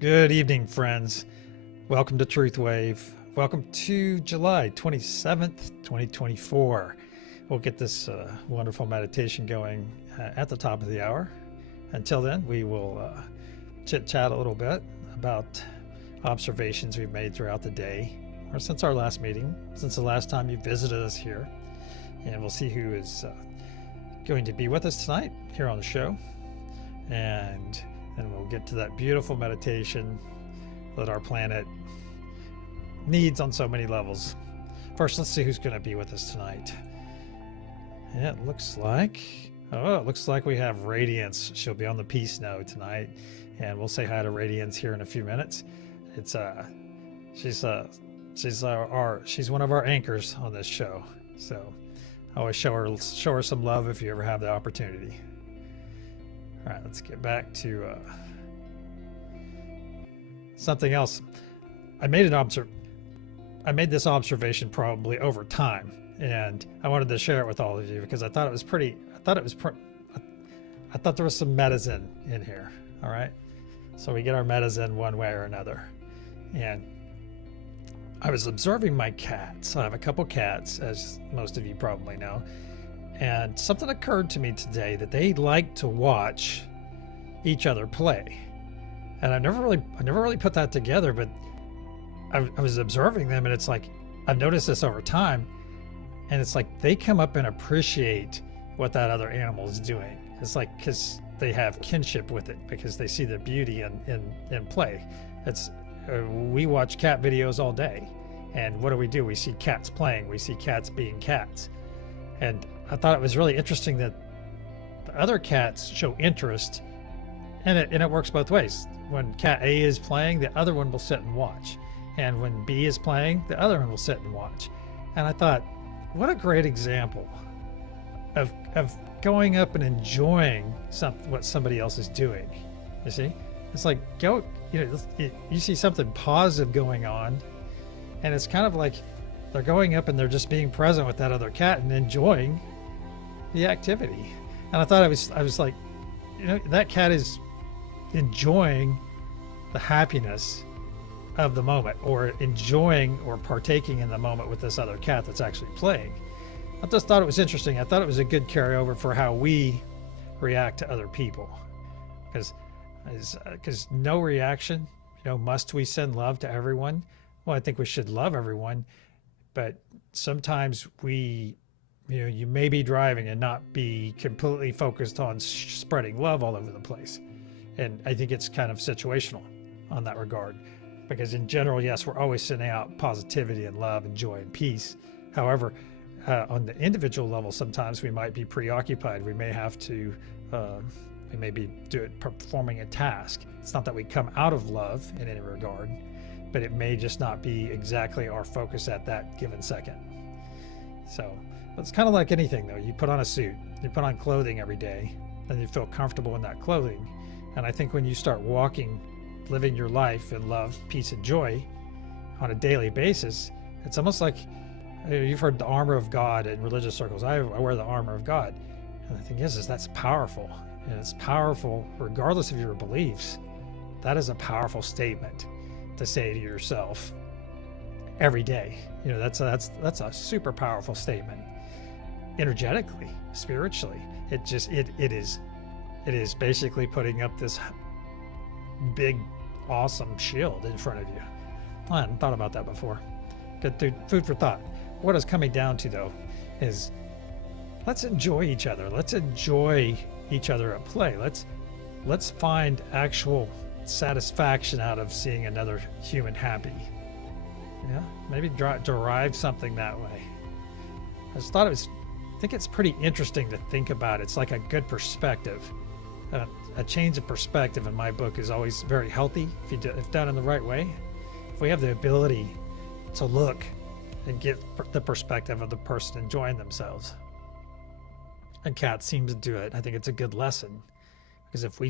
Good evening, friends. Welcome to TruthWave. Welcome to July 27th, 2024. We'll get this wonderful meditation going at the top of the hour. Until then, we will chit-chat a little bit about observations we've made throughout the day, or since our last meeting, since the last time you visited us here. And we'll see who is going to be with us tonight here on the show. And we'll get to that beautiful meditation that our planet needs on so many levels. First, let's see who's going to be with us tonight. It looks like we have Radiance. She'll be on the peace note tonight, and we'll say hi to Radiance here in a few minutes. It's she's one of our anchors on this show, so I always show her some love if you ever have the opportunity. All right, let's get back to something else. I made this observation probably over time, and I wanted to share it with all of you because I thought there was some medicine in here. All right, so we get our medicine one way or another. And I was observing my cats. I have a couple cats, as most of you probably know. And something occurred to me today that they like to watch each other play. And I never really put that together, but I was observing them, and it's like, I've noticed this over time, and it's like they come up and appreciate what that other animal is doing. It's like, because they have kinship with it, because they see the beauty in play. We watch cat videos all day, and what do? We see cats playing, we see cats being cats. And I thought it was really interesting that the other cats show interest, and it works both ways. When cat A is playing, the other one will sit and watch. And when B is playing, the other one will sit and watch. And I thought, what a great example of going up and enjoying what somebody else is doing. You see? It's like, you see something positive going on, and it's kind of like they're going up and they're just being present with that other cat and enjoying the activity. And I thought I was like, that cat is enjoying the happiness of the moment, or enjoying or partaking in the moment with this other cat that's actually playing. I just thought it was interesting. I thought it was a good carryover for how we react to other people, because no reaction, must we send love to everyone? Well, I think we should love everyone, but sometimes you may be driving and not be completely focused on spreading love all over the place. And I think it's kind of situational on that regard, because in general, yes, we're always sending out positivity and love and joy and peace. However, on the individual level, sometimes we might be preoccupied. We may have to, we may be performing a task. It's not that we come out of love in any regard, but it may just not be exactly our focus at that given second. So it's kind of like anything, though. You put on a suit, you put on clothing every day, and you feel comfortable in that clothing. And I think when you start living your life in love, peace, and joy on a daily basis, it's almost like, you've heard the armor of God in religious circles. I wear the armor of God. And the thing is that's powerful. And it's powerful regardless of your beliefs. That is a powerful statement to say to yourself every day. That's a super powerful statement. Energetically, spiritually, it is basically putting up this big, awesome shield in front of you. I hadn't thought about that before. Good food for thought. What it's coming down to, though, is let's enjoy each other. Let's enjoy each other at play. Let's find actual satisfaction out of seeing another human happy. Yeah, maybe derive something that way. I think it's pretty interesting to think about. It's like a good perspective. A change of perspective in my book is always very healthy if done in the right way. If we have the ability to look and get the perspective of the person enjoying themselves. And cats seem to do it. I think it's a good lesson, because if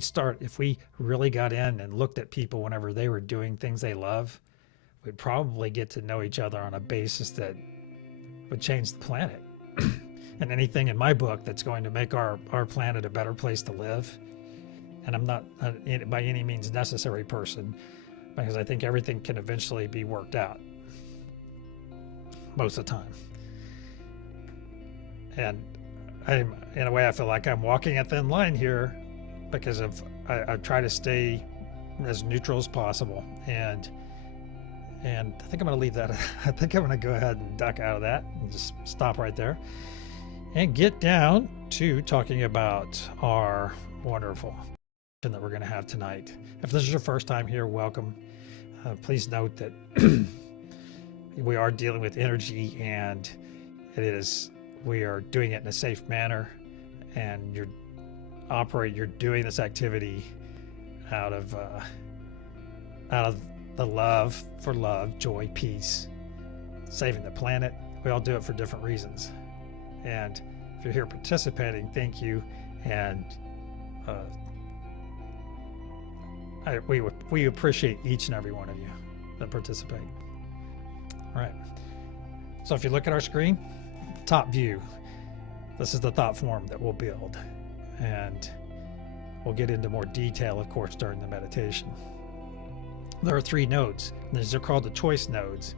we really got in and looked at people whenever they were doing things they love, we'd probably get to know each other on a basis that would change the planet. And anything in my book that's going to make our planet a better place to live, and I'm not by any means necessary person, because I think everything can eventually be worked out most of the time. And in a way, I feel like I'm walking a thin line here because I try to stay as neutral as possible. And I think I'm going to leave that. I think I'm going to go ahead and duck out of that and just stop right there and get down to talking about our wonderful that we're going to have tonight. If this is your first time here, welcome. Please note that we are dealing with energy, and we are doing it in a safe manner, and you're doing this activity out of the love for love, joy, peace, saving the planet. We all do it for different reasons. And if you're here participating, thank you. And we appreciate each and every one of you that participate. All right. So if you look at our screen, top view, this is the thought form that we'll build. And we'll get into more detail, of course, during the meditation. There are 3 nodes. And these are called the choice nodes.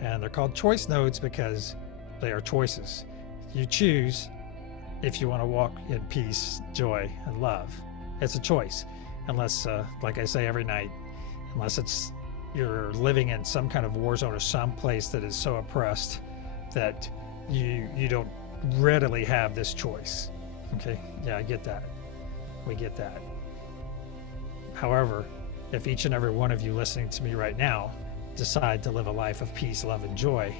And they're called choice nodes because they are choices. You choose if you want to walk in peace, joy, and love. It's a choice. Unless, like I say every night, unless you're living in some kind of war zone or some place that is so oppressed that you don't readily have this choice. Okay? Yeah, I get that. We get that. However, if each and every one of you listening to me right now decide to live a life of peace, love, and joy,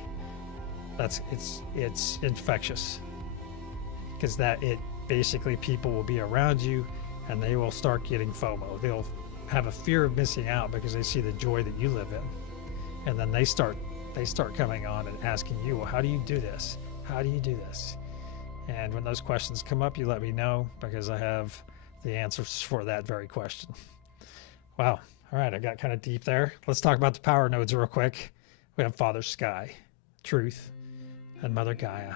it's infectious. Because basically people will be around you and they will start getting FOMO. They'll have a fear of missing out because they see the joy that you live in. And then they start coming on and asking you, well, how do you do this? How do you do this? And when those questions come up, you let me know, because I have the answers for that very question. Wow. All right. I got kind of deep there. Let's talk about the power nodes real quick. We have Father Sky, Truth, and Mother Gaia.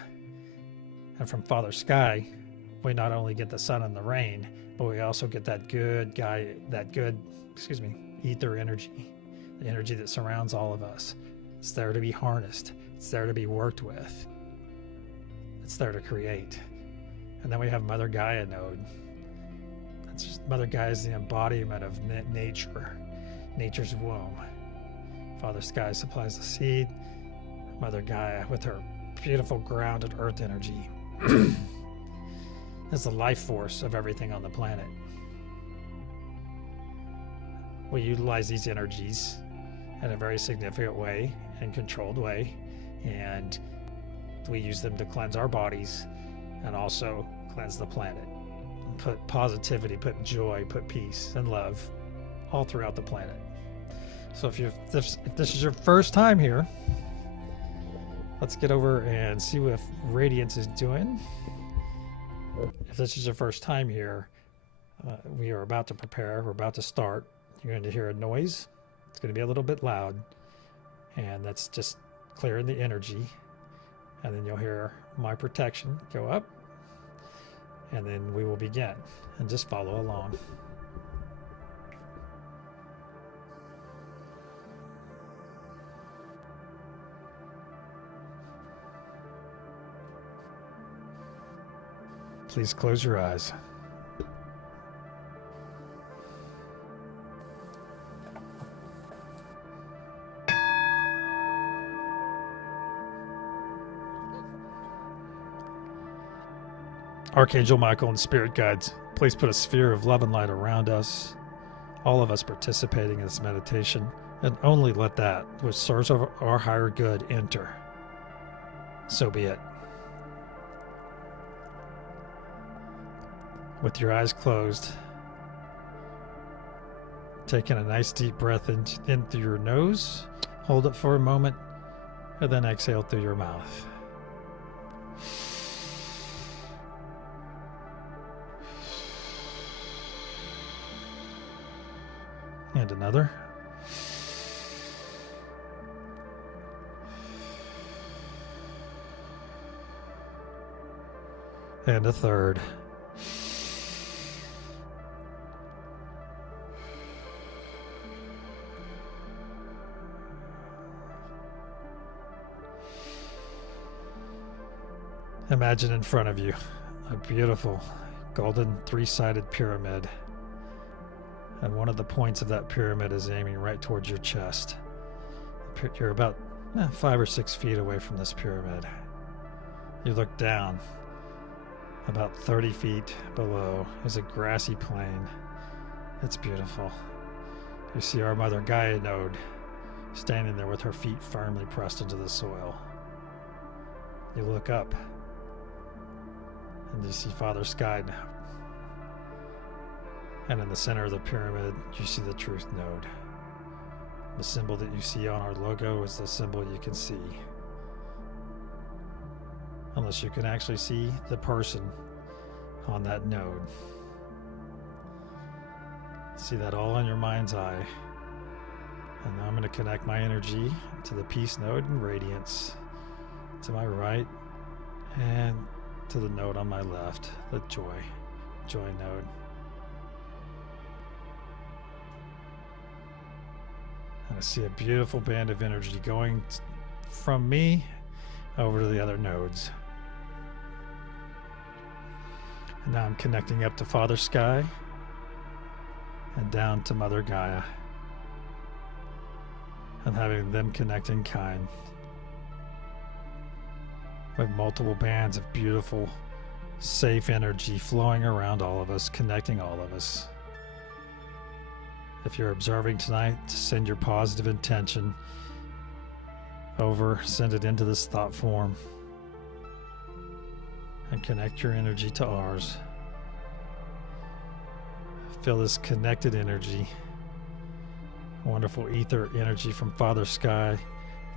And from Father Sky, we not only get the sun and the rain, but we also get that good ether energy, the energy that surrounds all of us. It's there to be harnessed. It's there to be worked with. It's there to create. And then we have Mother Gaia node. Mother Gaia is the embodiment of nature, nature's womb. Father Sky supplies the seed. Mother Gaia, with her beautiful grounded earth energy, is the life force of everything on the planet. We utilize these energies in a very significant way and controlled way, and we use them to cleanse our bodies and also cleanse the planet. Put positivity, put joy, put peace and love all throughout the planet. So if this is your first time here, let's get over and see what Radiance is doing. If this is your first time here, we are about to prepare. We're about to start. You're going to hear a noise. It's going to be a little bit loud, and that's just clearing the energy. And then you'll hear my protection go up, and then we will begin, and just follow along. Please close your eyes. Archangel Michael and Spirit Guides, please put a sphere of love and light around us, all of us participating in this meditation, and only let that which serves our higher good enter. So be it. With your eyes closed, taking a nice deep breath in through your nose, hold it for a moment, and then exhale through your mouth. And another. And a third. Imagine in front of you a beautiful golden three-sided pyramid. And one of the points of that pyramid is aiming right towards your chest. You're about 5 or 6 feet away from this pyramid. You look down. About 30 feet below is a grassy plain. It's beautiful. You see our Mother Gaia node standing there with her feet firmly pressed into the soil. You look up and you see Father Sky now. And in the center of the pyramid, you see the Truth node. The symbol that you see on our logo is the symbol you can see. Unless you can actually see the person on that node. See that all in your mind's eye. And now I'm going to connect my energy to the peace node and radiance to my right and to the node on my left, the joy node. And I see a beautiful band of energy going from me over to the other nodes. And now I'm connecting up to Father Sky and down to Mother Gaia. And having them connect in kind. We have multiple bands of beautiful, safe energy flowing around all of us, connecting all of us. If you're observing tonight, send your positive intention over, send it into this thought form, and connect your energy to ours. Feel this connected energy, wonderful ether energy from Father Sky,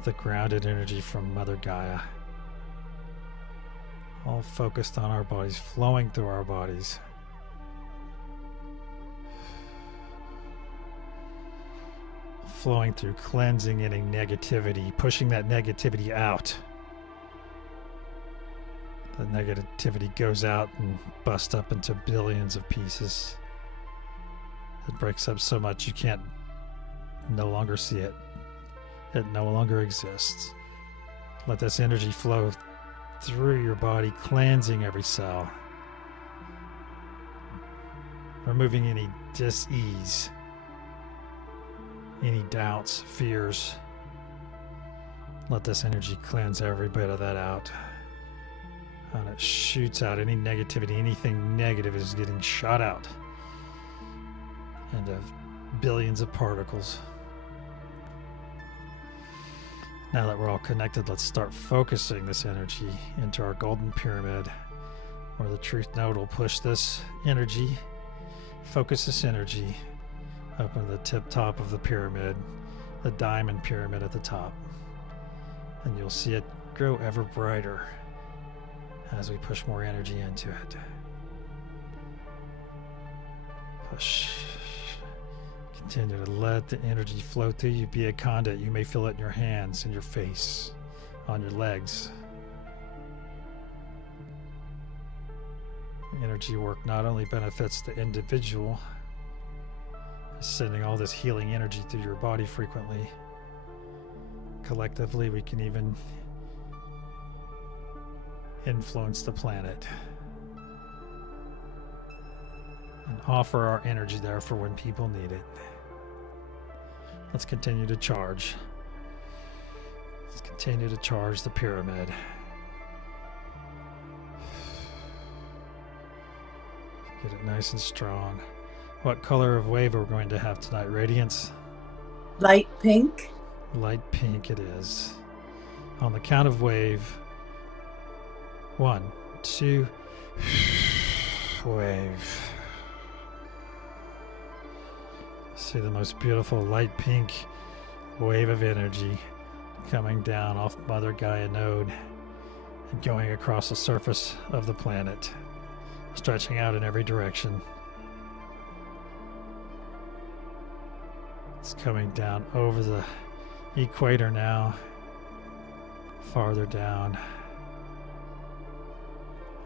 the grounded energy from Mother Gaia. All focused on our bodies, flowing through our bodies. Flowing through, cleansing any negativity, pushing that negativity out. The negativity goes out and busts up into billions of pieces. It breaks up so much you can't no longer see it. It no longer exists. Let this energy flow through your body, cleansing every cell. Removing any dis-ease. Any doubts, fears. Let this energy cleanse every bit of that out. And it shoots out any negativity, anything negative is getting shot out into billions of particles. Now that we're all connected, let's start focusing this energy into our golden pyramid, where the Truth node will push this energy, focus this energy up in the tip top of the pyramid, the diamond pyramid at the top. And you'll see it grow ever brighter as we push more energy into it. Push. Continue to let the energy flow through you. Be a conduit. You may feel it in your hands, in your face, on your legs. Energy work not only benefits the individual, sending all this healing energy through your body frequently. Collectively, we can even influence the planet and offer our energy there for when people need it. Let's continue to charge. Let's continue to charge the pyramid. Get it nice and strong. What color of wave are we going to have tonight? Radiance? Light pink. Light pink it is. On the count of wave. 1, 2, wave. See the most beautiful light pink wave of energy coming down off Mother Gaia node and going across the surface of the planet, stretching out in every direction. It's coming down over the equator now, farther down,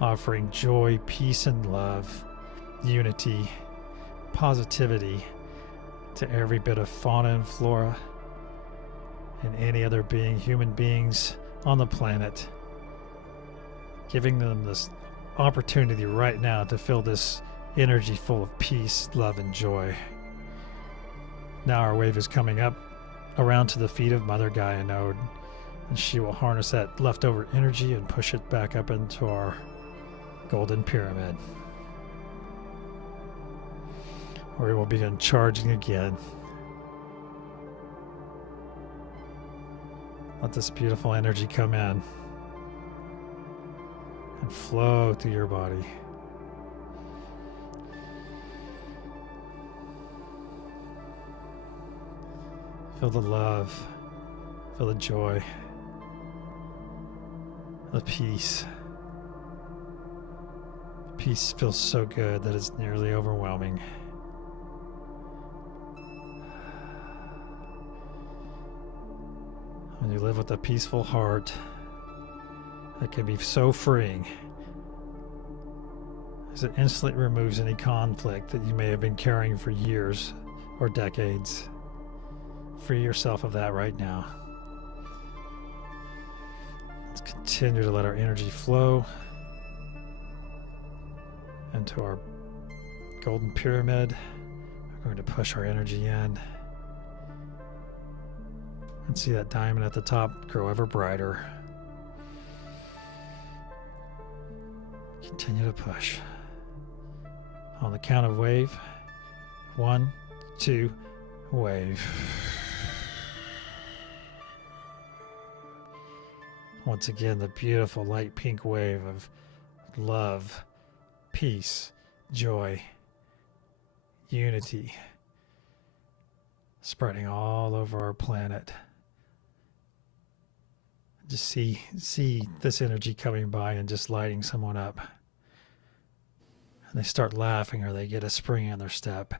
offering joy, peace, and love, unity, positivity to every bit of fauna and flora and any other being, human beings on the planet. giving them this opportunity right now to feel this energy full of peace, love, and joy. Now our wave is coming up around to the feet of Mother Gaia Node, and she will harness that leftover energy and push it back up into our golden pyramid, where we will begin charging again. Let this beautiful energy come in and flow through your body. Feel the love, feel the joy, the peace. Peace feels so good that it's nearly overwhelming. When you live with a peaceful heart, it can be so freeing, as it instantly removes any conflict that you may have been carrying for years or decades. Free yourself of that right now. Let's continue to let our energy flow into our golden pyramid. We're going to push our energy in and see that diamond at the top grow ever brighter. Continue to push. On the count of wave. 1, 2, wave. Once again, the beautiful light pink wave of love, peace, joy, unity, spreading all over our planet. Just see this energy coming by and just lighting someone up. And they start laughing, or they get a spring in their step.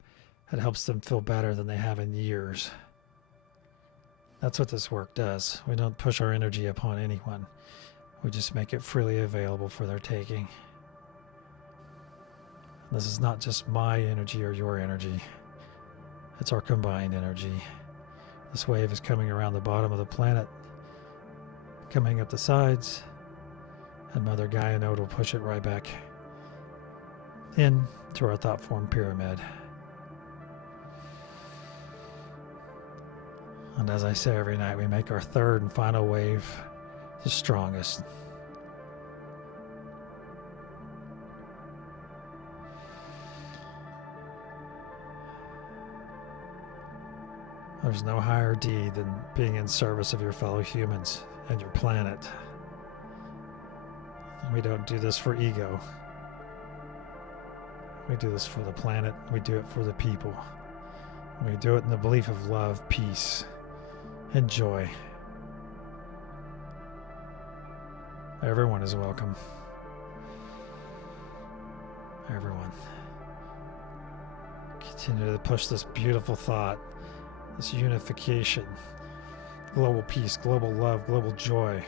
It helps them feel better than they have in years. That's what this work does. We don't push our energy upon anyone. We just make it freely available for their taking. This is not just my energy or your energy. It's our combined energy. This wave is coming around the bottom of the planet, coming up the sides, and Mother Gaia Node will push it right back in to our thought form pyramid. And as I say every night, we make our third and final wave the strongest. There's no higher deed than being in service of your fellow humans and your planet. We don't do this for ego. We do this for the planet. We do it for the people. We do it in the belief of love, peace, and joy. Everyone is welcome. Everyone. Continue to push this beautiful thought, this unification, global peace, global love, global joy.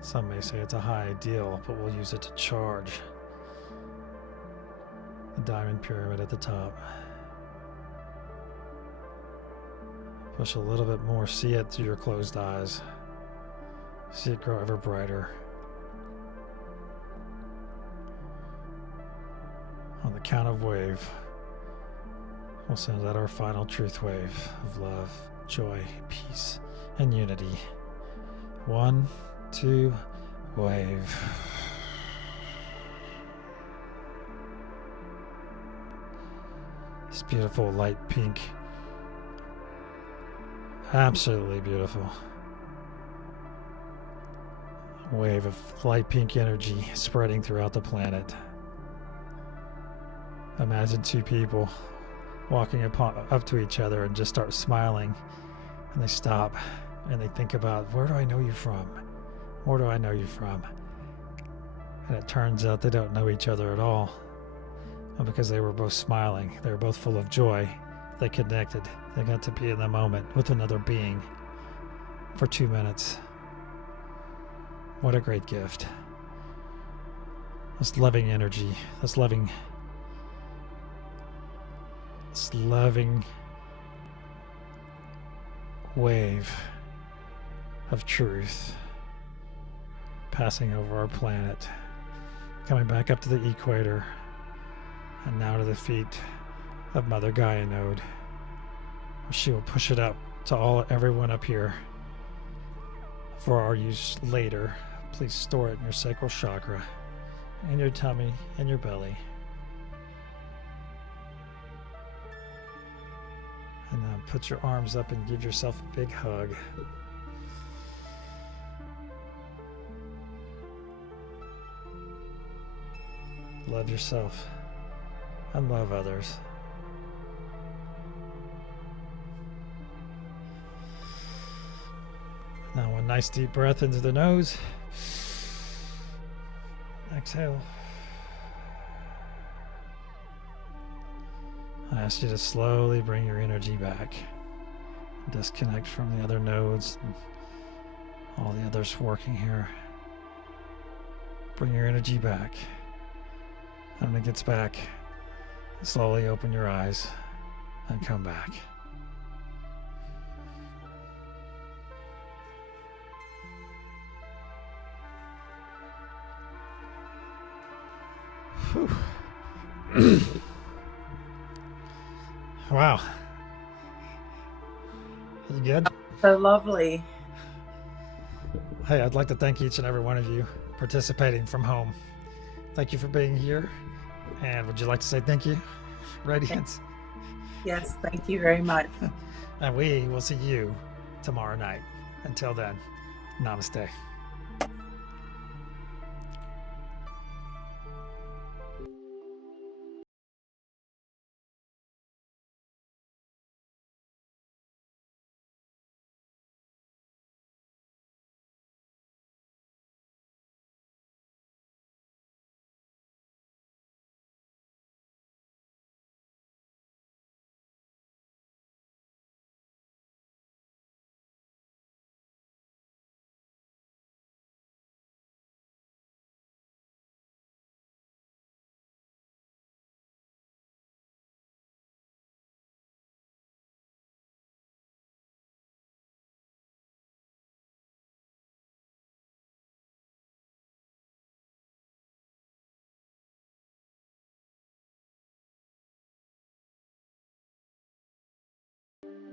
Some may say it's a high ideal, but we'll use it to charge the diamond pyramid at the top. Push a little bit more. See it through your closed eyes. See it grow ever brighter. On the count of wave, we'll send out our final truth wave of love, joy, peace, and unity. 1, 2, wave. This beautiful light pink, absolutely beautiful wave of light pink energy spreading throughout the planet. Imagine two people walking up to each other and just start smiling, and they stop and they think about, where do I know you from? Where do I know you from? And it turns out they don't know each other at all. And because they were both smiling, they were both full of joy, they connected. They got to be in the moment with another being for 2 minutes. What a great gift. This loving energy, this loving wave of truth passing over our planet, coming back up to the equator, and now to the feet of Mother Gaia node. She will push it up to everyone up here for our use later. Please store it in your sacral chakra, in your tummy, in your belly. And then put your arms up and give yourself a big hug. Love yourself and love others. Now one nice deep breath into the nose. Exhale. I ask you to slowly bring your energy back. Disconnect from the other nodes and all the others working here. Bring your energy back. And when it gets back, slowly open your eyes and come back. Whew. Wow. You good? So lovely. Hey, I'd like to thank each and every one of you participating from home. Thank you for being here. And would you like to say thank you, Radiance? Yes, thank you very much. And we will see you tomorrow night. Until then, namaste.